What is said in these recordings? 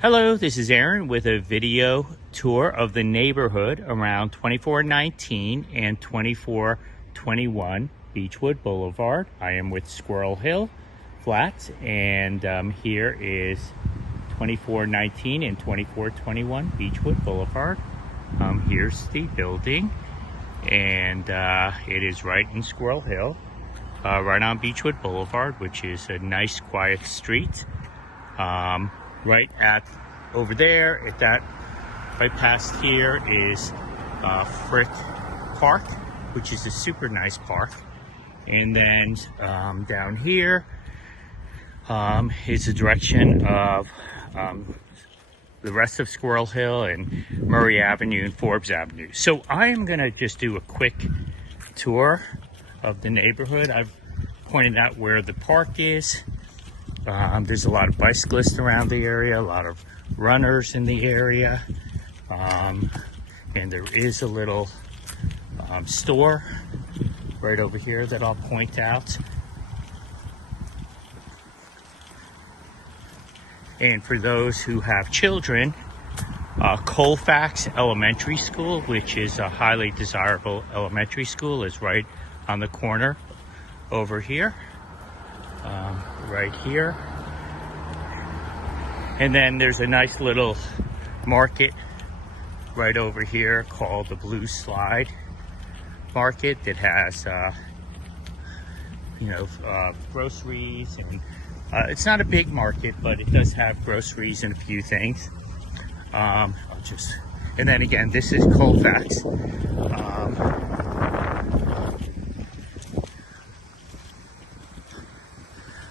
Hello, this is Aaron with a video tour of the neighborhood around 2419 and 2421 Beechwood Boulevard. I am with Squirrel Hill Flats, and here is 2419 and 2421 Beechwood Boulevard. Here's the building, and it is right in Squirrel Hill, right on Beechwood Boulevard, which is a nice quiet street. Right at over there, at that right past here is Frick Park, which is a super nice park. And then down here is the direction of the rest of Squirrel Hill and Murray Avenue and Forbes Avenue. So I am gonna just do a quick tour of the neighborhood. I've pointed out where the park is. There's a lot of bicyclists around the area, a lot of runners in the area, and there is a little store right over here that I'll point out. And for those who have children, Colfax Elementary School, which is a highly desirable elementary school, is right on the corner over here. Right here. And then there's a nice little market right over here called the Blue Slide Market that has groceries, and it's not a big market, but it does have groceries and a few things. And then again, this is Colfax.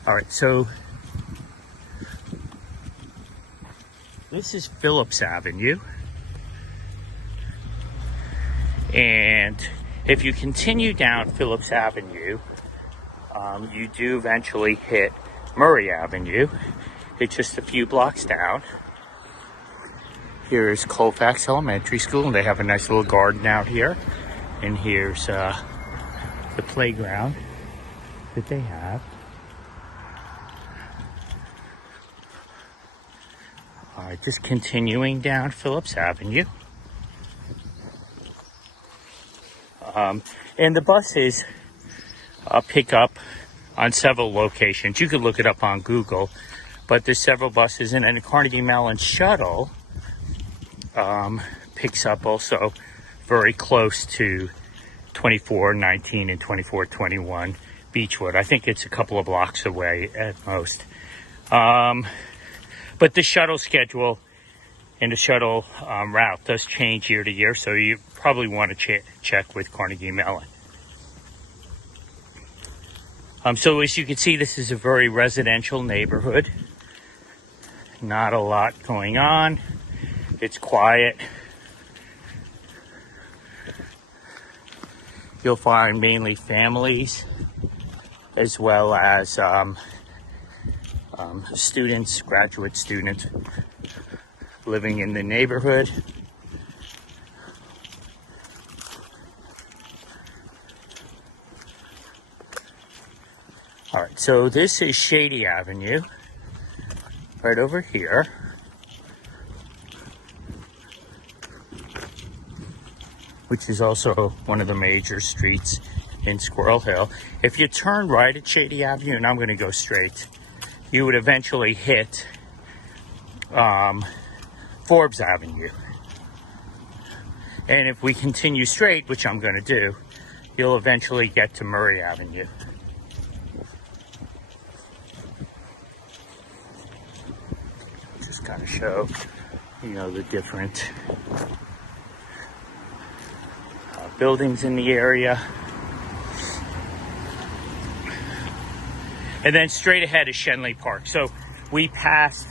All right, so this is Phillips Avenue. And if you continue down Phillips Avenue, you do eventually hit Murray Avenue. It's just a few blocks down. Here's Colfax Elementary School, and they have a nice little garden out here. And here's the playground that they have. Just continuing down Phillips Avenue. And the buses pick up on several locations. You could look it up on Google, but there's several buses, and then the Carnegie Mellon shuttle picks up also very close to 2419 and 2421 Beechwood. I think it's a couple of blocks away at most. But the shuttle schedule and the shuttle route does change year to year, so you probably want to check with Carnegie Mellon. So as you can see, this is a very residential neighborhood. Not a lot going on. It's quiet. You'll find mainly families as well as students, graduate students living in the neighborhood. All right, so this is Shady Avenue, right over here. Which is also one of the major streets in Squirrel Hill. If you turn right at Shady Avenue, and I'm gonna go straight, you would eventually hit Forbes Avenue. And if we continue straight, which I'm going to do, you'll eventually get to Murray Avenue. Just kind of show, the different buildings in the area. And then straight ahead is Shenley Park. So we passed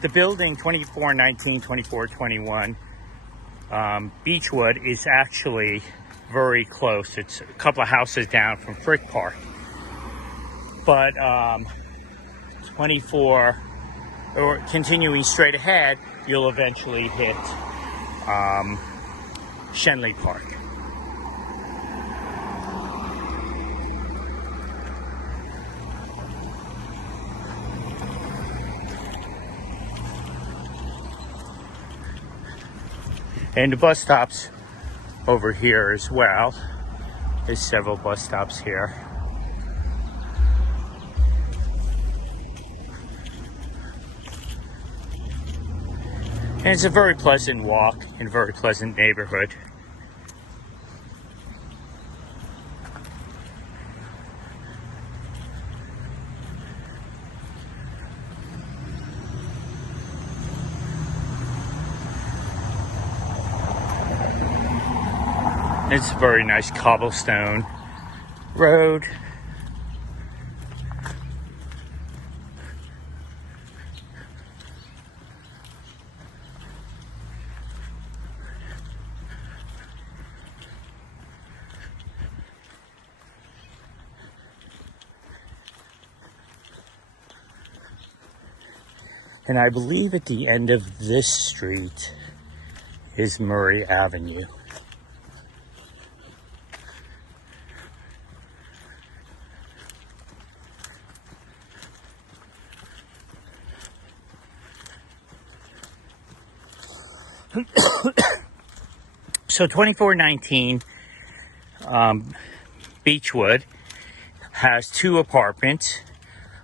the building 2419, 2421. Beechwood is actually very close. It's a couple of houses down from Frick Park. But 24, or continuing straight ahead, you'll eventually hit Shenley Park. And the bus stops over here as well. There's several bus stops here. And it's a very pleasant walk and very pleasant neighborhood. It's a very nice cobblestone road. And I believe at the end of this street is Murray Avenue. So 2419 Beechwood has 2 apartments.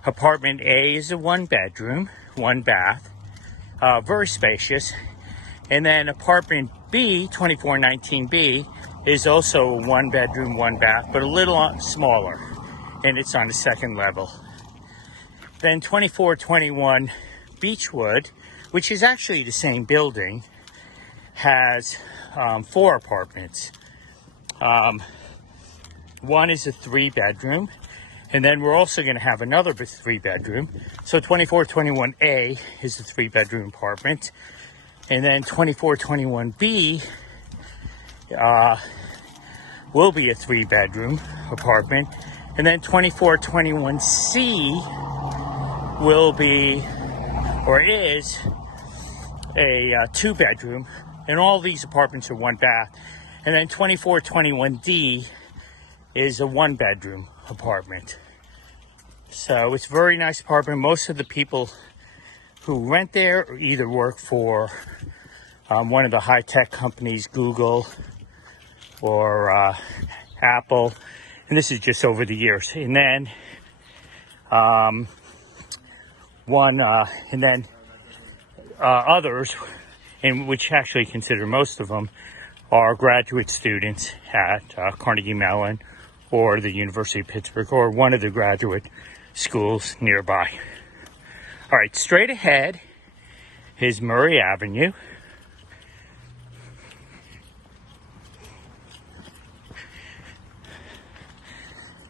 Apartment A is a 1-bedroom, 1 bath, very spacious. And then apartment B, 2419B, is also a 1-bedroom, 1 bath, but a little smaller, and it's on the 2nd level. Then 2421 Beechwood, which is actually the same building, has 4 apartments. One is a 3-bedroom, and then we're also going to have another 3-bedroom. So 2421A is a 3-bedroom apartment, and then 2421B will be a 3-bedroom apartment, and then 2421C will be, or is, a 2-bedroom, and all these apartments are 1 bath. And then 2421D is a 1-bedroom apartment. So it's a very nice apartment. Most of the people who rent there either work for one of the high-tech companies, Google or Apple, and this is just over the years. And then others, and which actually consider most of them, are graduate students at Carnegie Mellon or the University of Pittsburgh or one of the graduate schools nearby. All right, straight ahead is Murray Avenue.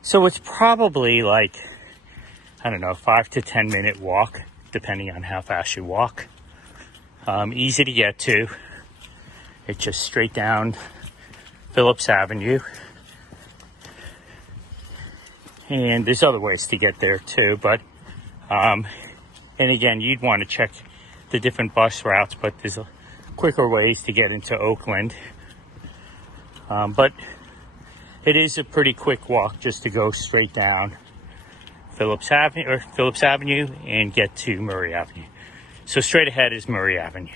So it's probably like, I don't know, 5 to 10 minute walk, depending on how fast you walk. Easy to get to. It's just straight down Phillips Avenue. And there's other ways to get there too, but, and again, you'd want to check the different bus routes, but there's quicker ways to get into Oakland. But it is a pretty quick walk just to go straight down Phillips Avenue and get to Murray Avenue. So straight ahead is Murray Avenue.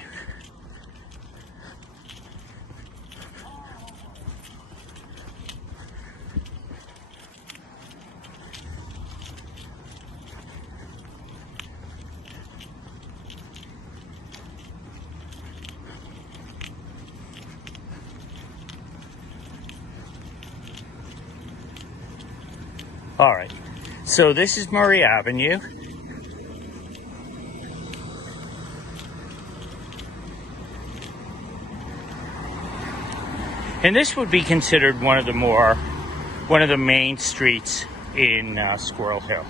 All right, so this is Murray Avenue. And this would be considered one of the main streets in Squirrel Hill.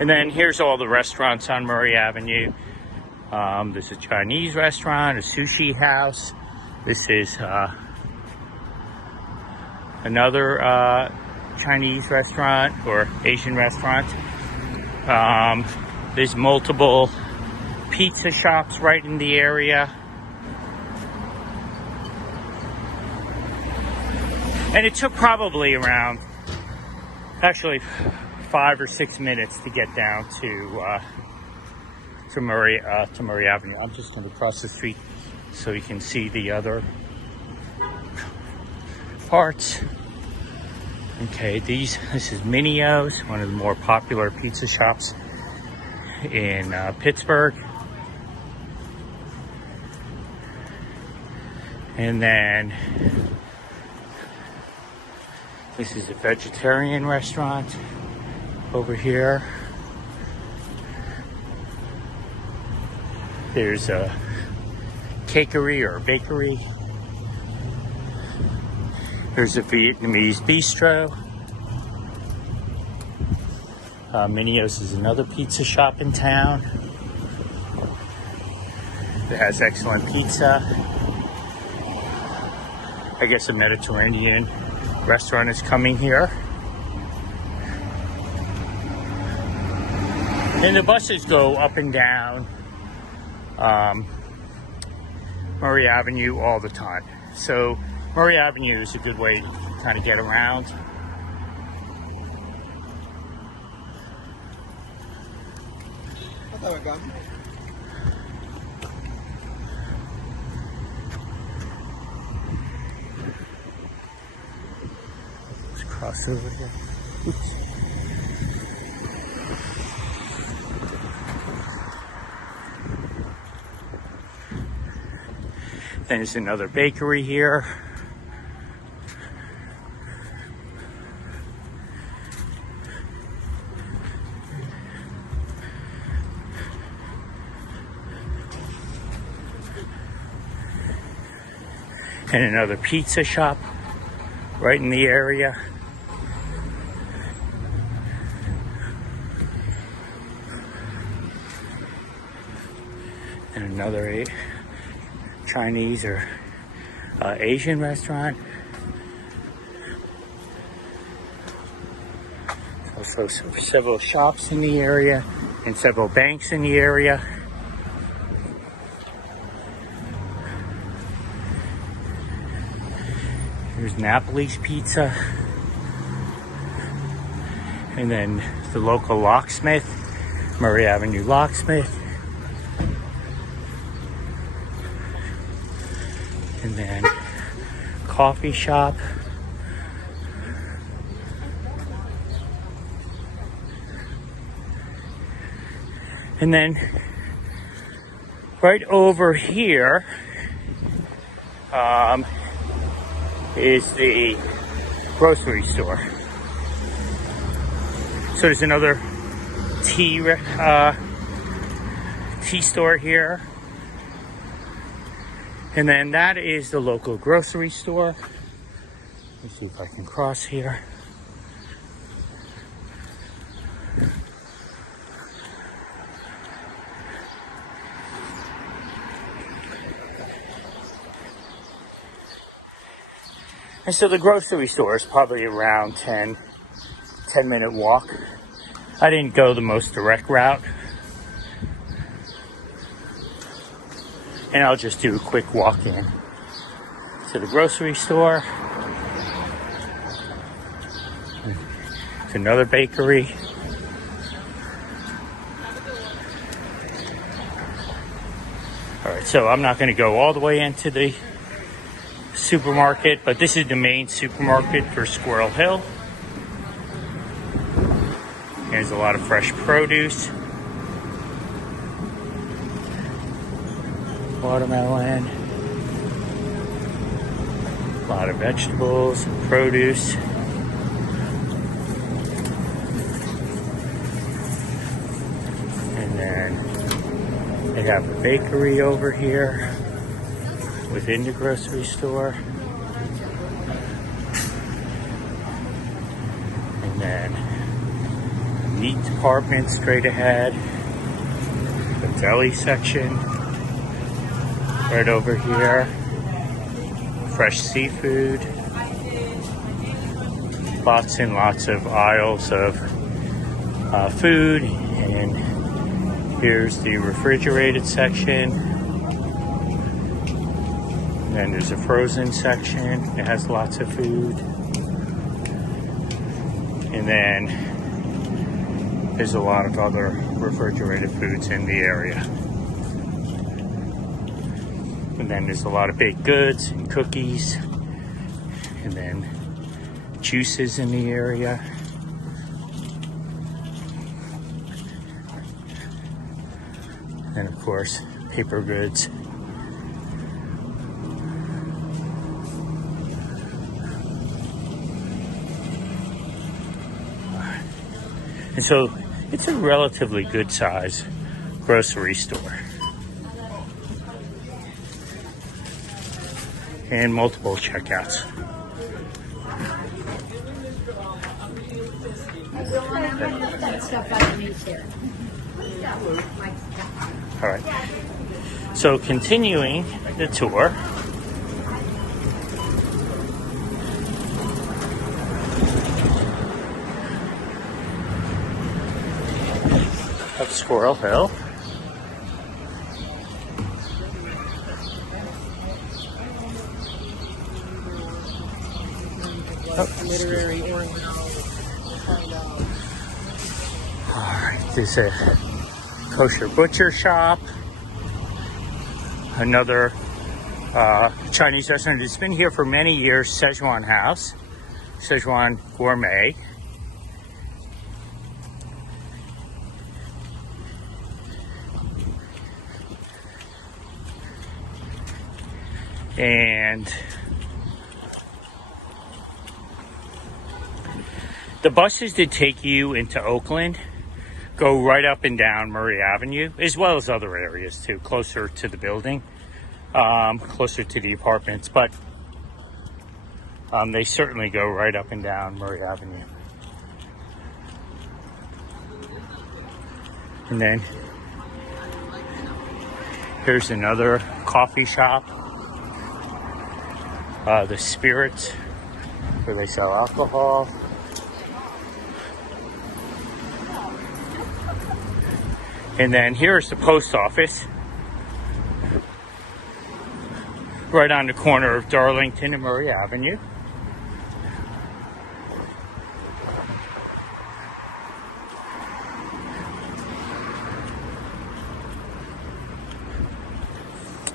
And then here's all the restaurants on Murray Avenue. There's a Chinese restaurant, a sushi house. This is another Chinese restaurant or Asian restaurant. There's multiple pizza shops right in the area. And it took probably around, actually 5 or 6 minutes to get down to to Murray Avenue. I'm just going to cross the street so you can see the other parts. Okay, this is Minio's, one of the more popular pizza shops in Pittsburgh. And then this is a vegetarian restaurant over here. There's a cakery or a bakery. There's a Vietnamese bistro. Minio's is another pizza shop in town. It has excellent pizza. I guess a Mediterranean restaurant is coming here. And the buses go up and down Murray Avenue all the time. So Murray Avenue is a good way to kind of get around. Let's cross over here. Oops. There's another bakery here. And another pizza shop right in the area. And another Chinese or Asian restaurant. Also several shops in the area and several banks in the area. There's Napoli's Pizza. And then the local locksmith, Murray Avenue Locksmith. And then coffee shop. And then right over here is the grocery store. So there's another tea store here. And then that is the local grocery store. Let's see if I can cross here. And so the grocery store is probably around 10-minute walk. I didn't go the most direct route. And I'll just do a quick walk in to the grocery store. It's another bakery. All right, so I'm not going to go all the way into the supermarket, but this is the main supermarket for Squirrel Hill. There's a lot of fresh produce. Watermelon. A lot of vegetables, produce. And then they have a bakery over here within the grocery store. And then the meat department straight ahead. The deli section right over here. Fresh seafood. Lots and lots of aisles of food. And here's the refrigerated section. And then there's a frozen section. It has lots of food. And then There's a lot of other refrigerated foods in the area. And then there's a lot of baked goods and cookies. And then juices in the area. And of course, paper goods. And so it's a relatively good size grocery store. And multiple checkouts. All right. So continuing the tour. Of Squirrel Hill. Literary ornamental. Alright, there's a kosher butcher shop. Another Chinese restaurant that's been here for many years, Szechuan House. Szechuan Gourmet. And the buses that take you into Oakland go right up and down Murray Avenue, as well as other areas too, closer to the building, closer to the apartments, but they certainly go right up and down Murray Avenue. And then here's another coffee shop. The Spirits, where they sell alcohol. And then here's the post office, right on the corner of Darlington and Murray Avenue.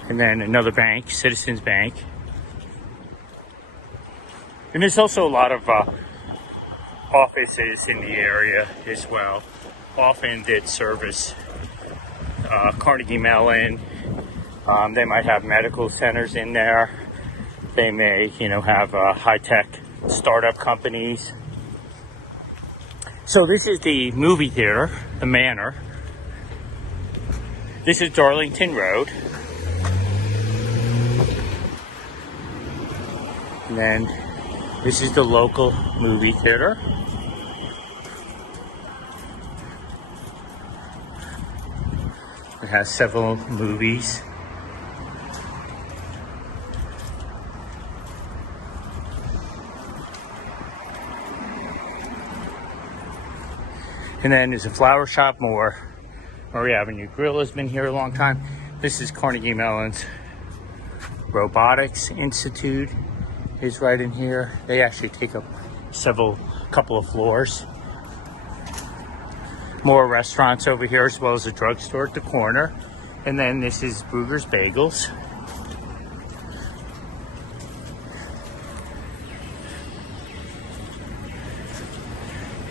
And then another bank, Citizens Bank. And there's also a lot of offices in the area as well, often that service Carnegie Mellon. They might have medical centers in there. They may, have high-tech startup companies. So this is the movie theater, the Manor. This is Darlington Road. And then this is the local movie theater. It has several movies. And then there's a flower shop more. Murray Avenue Grill has been here a long time. This is Carnegie Mellon's Robotics Institute is right in here. They actually take up couple of floors. More restaurants over here, as well as a drugstore at the corner. And then this is Brugger's Bagels.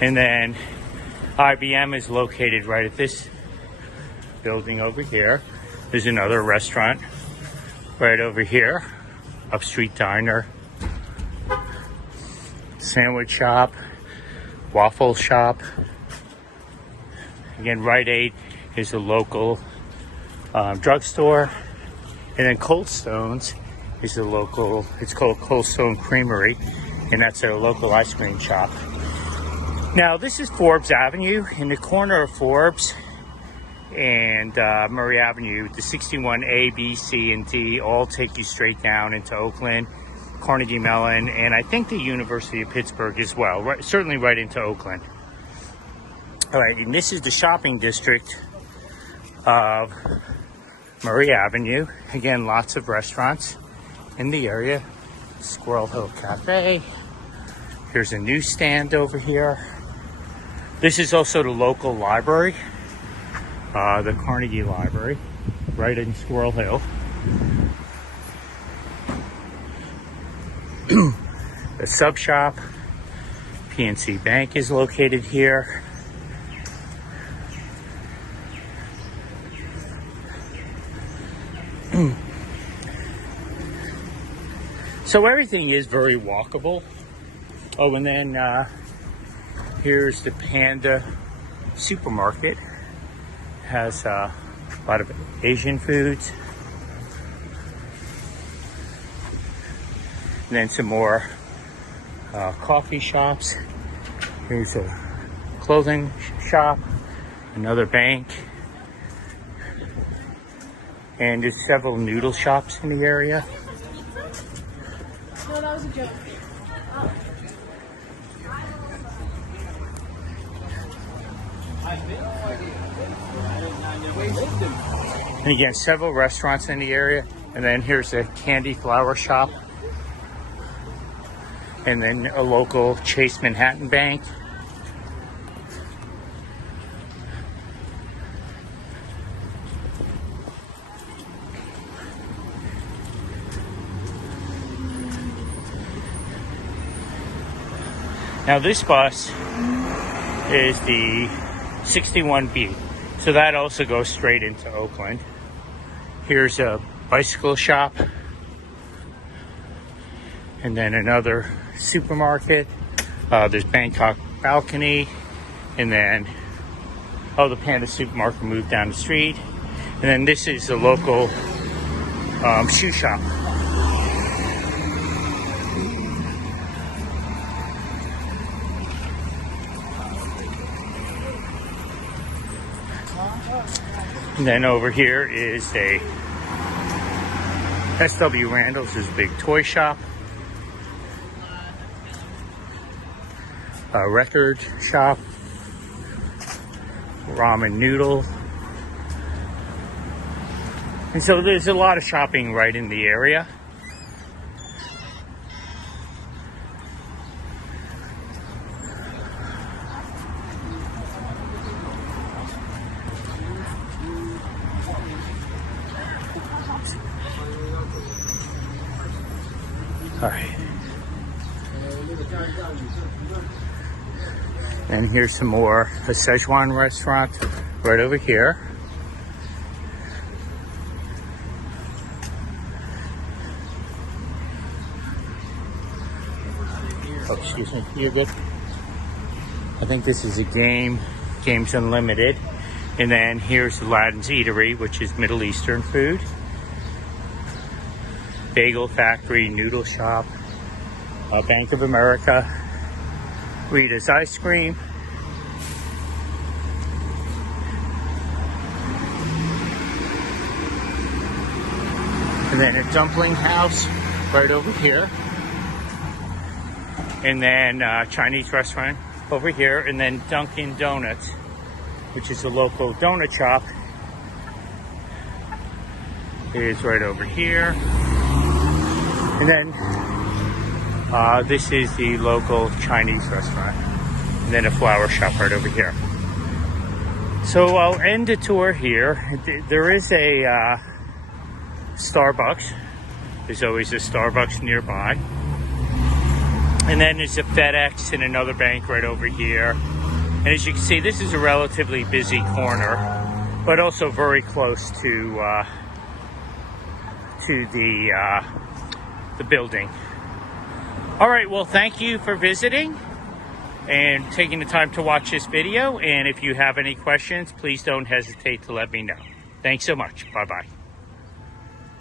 And then IBM is located right at this building over here. There's another restaurant right over here, Upstreet Diner, sandwich shop, waffle shop. Again, Rite Aid is a local drugstore. And then Cold Stones is a local, it's called Cold Stone Creamery, and that's their local ice cream shop. Now, this is Forbes Avenue. In the corner of Forbes and Murray Avenue, the 61A, B, C, and D all take you straight down into Oakland, Carnegie Mellon, and I think the University of Pittsburgh as well, right, certainly right into Oakland. All right, and this is the shopping district of Murray Avenue. Again, lots of restaurants in the area. Squirrel Hill Cafe. Here's a newsstand over here. This is also the local library, the Carnegie Library, right in Squirrel Hill. The sub shop, PNC Bank is located here. So everything is very walkable. Oh, and then here's the Panda supermarket. Has a lot of Asian foods. And then some more coffee shops. Here's a clothing shop, another bank, and there's several noodle shops in the area. No, that was a joke. And again, several restaurants in the area. And then here's a candy flower shop. And then a local Chase Manhattan Bank. Now this bus is the 61B. So that also goes straight into Oakland. Here's a bicycle shop. And then another supermarket. There's Bangkok Balcony. And then, the Panda supermarket moved down the street. And then this is the local shoe shop. And then over here is a S.W. Randall's, is a big toy shop. A record shop. Ramen noodle. And so there's a lot of shopping right in the area. All right. And here's some more, a Szechuan restaurant right over here. Oh, excuse me, you're good? I think this is a Games Unlimited. And then here's Aladdin's Eatery, which is Middle Eastern food. Bagel Factory, Noodle Shop, Bank of America, Rita's Ice Cream, and then a dumpling house right over here, and then a Chinese restaurant over here, and then Dunkin' Donuts, which is a local donut shop, is right over here. And then this is the local Chinese restaurant. And then a flower shop right over here. So I'll end the tour here. There is a Starbucks. There's always a Starbucks nearby. And then there's a FedEx and another bank right over here. And as you can see, this is a relatively busy corner, but also very close to the building. All right, well, thank you for visiting and taking the time to watch this video. And if you have any questions, please don't hesitate to let me know. Thanks so much. Bye-bye.